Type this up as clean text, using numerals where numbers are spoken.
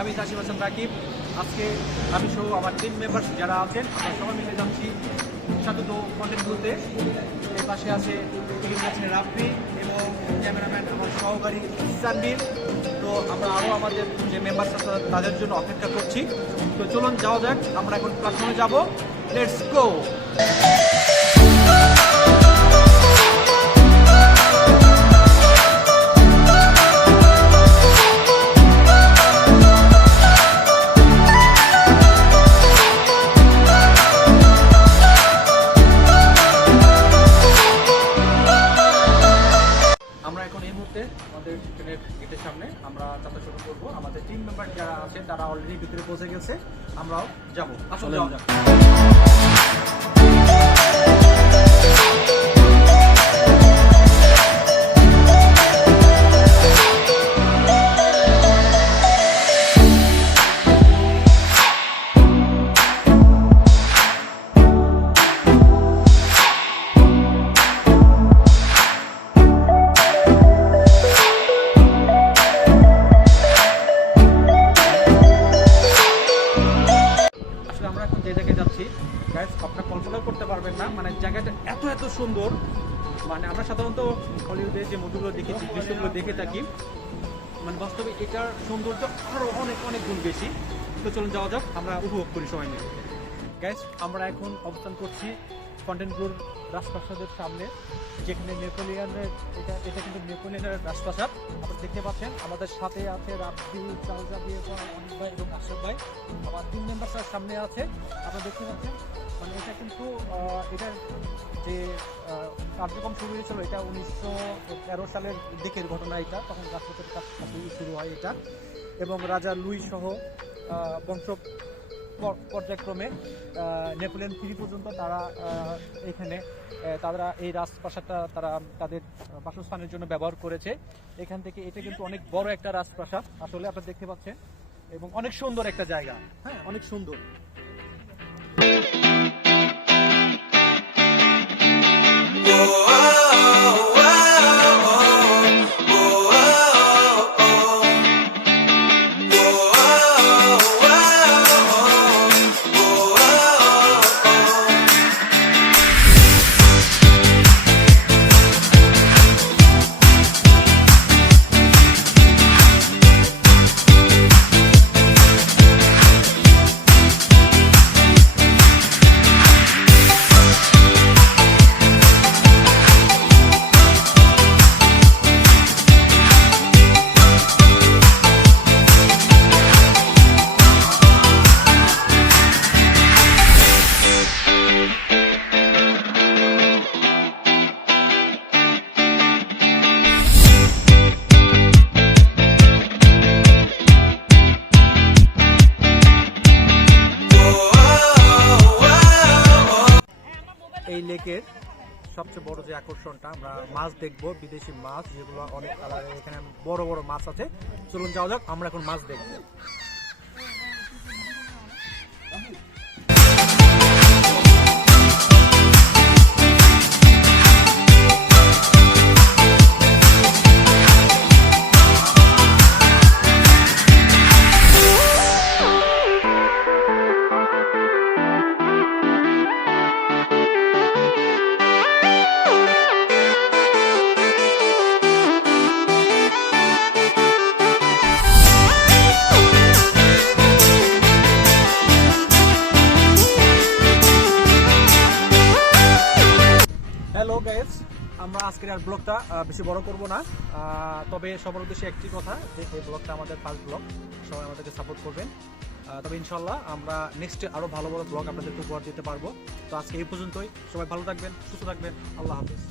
আমি তাসিম হাসান রাকিব। আজকে আমি সহ আমার টিম মেম্বার যারা আছেন আমরা সবাই মিলে যাচ্ছি সাতুতো কন্টেন্ট করতে। এর পাশে আছে রাফি এবং ক্যামেরাম্যান আমার সহকারী সানবির। তো আমরা আরও আমাদের যে মেম্বার আছে তাদের জন্য অপেক্ষা করছি। তো চলুন যাওয়া যাক, আমরা এখন প্ল্যাটফর্মে যাব। Let's go. আমাদের ট্রেনের গেটের সামনে আমরা যাত্রা শুরু করবো। আমাদের টিম মেম্বার যারা আছে তারা অলরেডি ভিতরে পৌঁছে গেছে, আমরাও যাবো। আসলে যাওয়া যাক। আপনারা কল্পনা করতে পারবেন না, মানে জায়গাটা এত এত সুন্দর। মানে আমরা সাধারণত হলিউডে যে মুভিগুলো দেখেছি, দৃশ্যগুলো দেখে থাকি, মানে বাস্তবে এটার সৌন্দর্য আরও অনেক অনেক গুণ বেশি। তো চলুন যাওয়া যাক, আমরা উপভোগ করি সবাই মিলে। গাইস, আমরা এখন অবস্থান করছি ফন্টেনব্লুর রাজপ্রাসাদের সামনে, যেখানে নেপোলিয়নের এটা কিন্তু নেপোলিয়নের রাজপ্রাসাদ। আপনারা দেখতে পাচ্ছেন আমাদের সাথে আছে রাব্বি, চালজা দিয়ে অনিক ভাই এবং আশরাফ ভাই। আমার টিম মেম্বারসরা সামনে আছে, আপনারা দেখতে পাচ্ছেন। মানে এটা কিন্তু এটার যে কার্যক্রম শুরু হয়েছিল এটা 1913 সালের দিকের ঘটনা। এটা তখন রাজপ্রাসাদের কাছ থেকে শুরু হয় এটা, এবং রাজা লুই সহ বংশ পর্যায়ক্রমে নেপোলিয়ন 3 পর্যন্ত তারা এখানে তারা এই রাজপ্রাসাদটা তারা তাদের বাসস্থানের জন্য ব্যবহার করেছে। এখান থেকে এটা কিন্তু অনেক বড় একটা রাজপ্রাসাদ আসলে, আপনারা দেখতে পাচ্ছেন, এবং অনেক সুন্দর একটা জায়গা। হ্যাঁ, অনেক সুন্দর। এই লেকের সবচেয়ে বড় যে আকর্ষণটা, আমরা মাছ দেখবো, বিদেশি মাছ যেগুলো অনেক কালারের। এখানে বড় বড় মাছ আছে। চলুন যাওয়া যাক, আমরা এখন মাছ দেখবো। হ্যালো গাইস, আমরা আজকের আর ব্লগটা বেশি বড় করব না, তবে সবার উদ্দেশ্যে একটি কথা, যে এই ব্লগটা আমাদের ফার্স্ট ব্লগ, সবাই আমাদেরকে সাপোর্ট করবেন। তবে ইনশাল্লাহ আমরা নেক্সটে আরও ভালো ভালো ব্লগ আপনাদেরকে উপহার দিতে পারবো। তো আজকে এই পর্যন্তই, সবাই ভালো থাকবেন, সুস্থ থাকবেন, আল্লাহ হাফেজ।